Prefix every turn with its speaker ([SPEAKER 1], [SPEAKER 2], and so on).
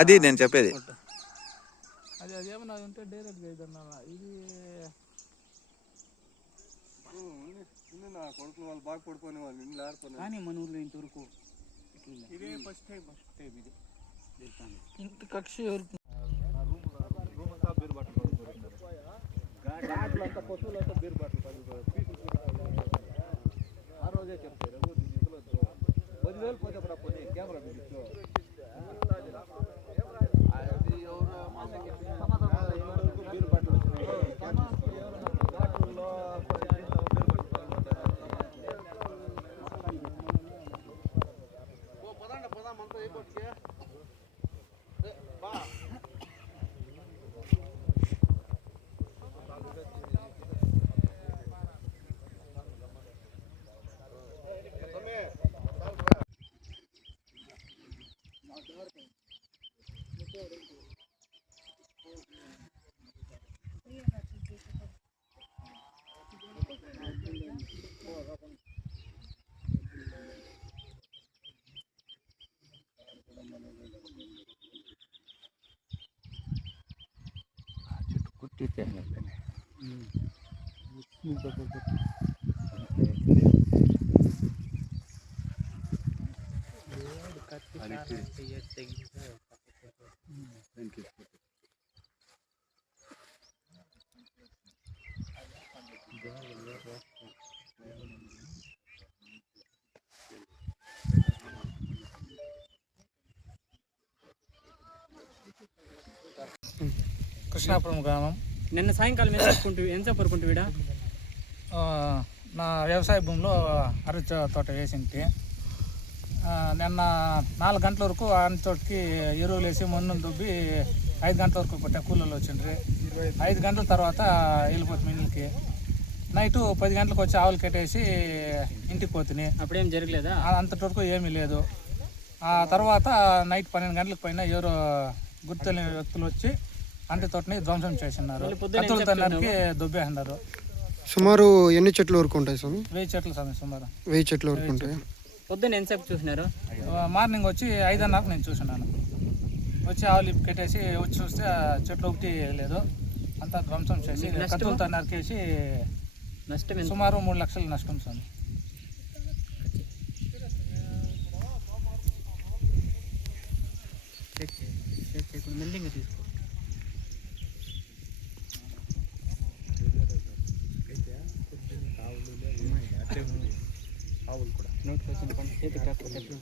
[SPEAKER 1] అది నేను చెప్పేది.
[SPEAKER 2] అది అది ఏమన్నా ఉంటే డైరెక్ట్గా ఇది అనాలా ఇది
[SPEAKER 3] నా కొడుకులు వాళ్ళు బాగా పడుకునే వాళ్ళు ఆడుతున్నారు
[SPEAKER 4] కానీ మన ఊర్లో ఇంతవరకు ఇదే ఫస్ట్ టైం ఫస్ట్ టైం ఇది. జరుగుతుంది.
[SPEAKER 2] ఇంటి కక్షి ఎవరికి
[SPEAKER 3] ఘాట్లంతా పశువులంతా బీరు బాటలు ఆ రోజే చెప్తారు ఇందులో పదివేలు పోతే అప్పుడు కెమెరా బిగించు aí quanto que é. Vá. అంతా అయిపోతే బా
[SPEAKER 2] Krishnapuram గ్రామం.
[SPEAKER 4] నిన్న సాయంకాలం ఎంత పడుకుంటు ఎంత వీడా?
[SPEAKER 2] నా వ్యవసాయ భూమిలో అరటి తోట వేసింటి. ఆ, నిన్న నాలుగు గంటల వరకు అరటి తోటకి ఎరువులు వేసి మందులు దుబ్బి ఐదు గంటల వరకు కొట్టే కూలీలు వచ్చిండ్రి. ఐదు గంటల తర్వాత వెళ్ళిపోతుంది ఇంటికి నైటు పది గంటలకు వచ్చి ఆవులు కట్టేసి ఇంటికి పోతుంది.
[SPEAKER 4] అప్పుడేం జరగలేదా?
[SPEAKER 2] అంతటి వరకు ఏమీ లేదు. ఆ తర్వాత నైట్ పన్నెండు గంటలకు పైన ఎవరో గుర్తులేని వ్యక్తులు వచ్చి అంటి తోటని ధ్వంసం చేసినారు. కత్తులతో నరికి దొబ్బేసినారు
[SPEAKER 5] సుమారు ఎన్ని చెట్లు వరకు ఉంటాయి స్వామి?
[SPEAKER 2] వెయ్యి చెట్లు సమయం సుమారు.
[SPEAKER 5] వెయ్యి చెట్ల వరకు ఉంటాయి.
[SPEAKER 4] పొద్దున్న ఎంతసేపు చూసినారు?
[SPEAKER 2] మార్నింగ్ వచ్చి ఐదున్నరకు నేను చూసినాను. వచ్చి ఆవులు ఇప్పి కట్టేసి వచ్చి చూస్తే ఆ చెట్లు ఒకటి లేదు. అంతా ధ్వంసం చేసి? కత్తులతో నరికేసి
[SPEAKER 4] నష్టం ఎంత?
[SPEAKER 2] సుమారు మూడు లక్షలు నష్టం స్వామి.
[SPEAKER 4] చెక్ చేయి. చెక్ చేయకుండా మెల్లింగా తీసుకో. સંપન્ન છે તે પ્રાપ્ત કરજો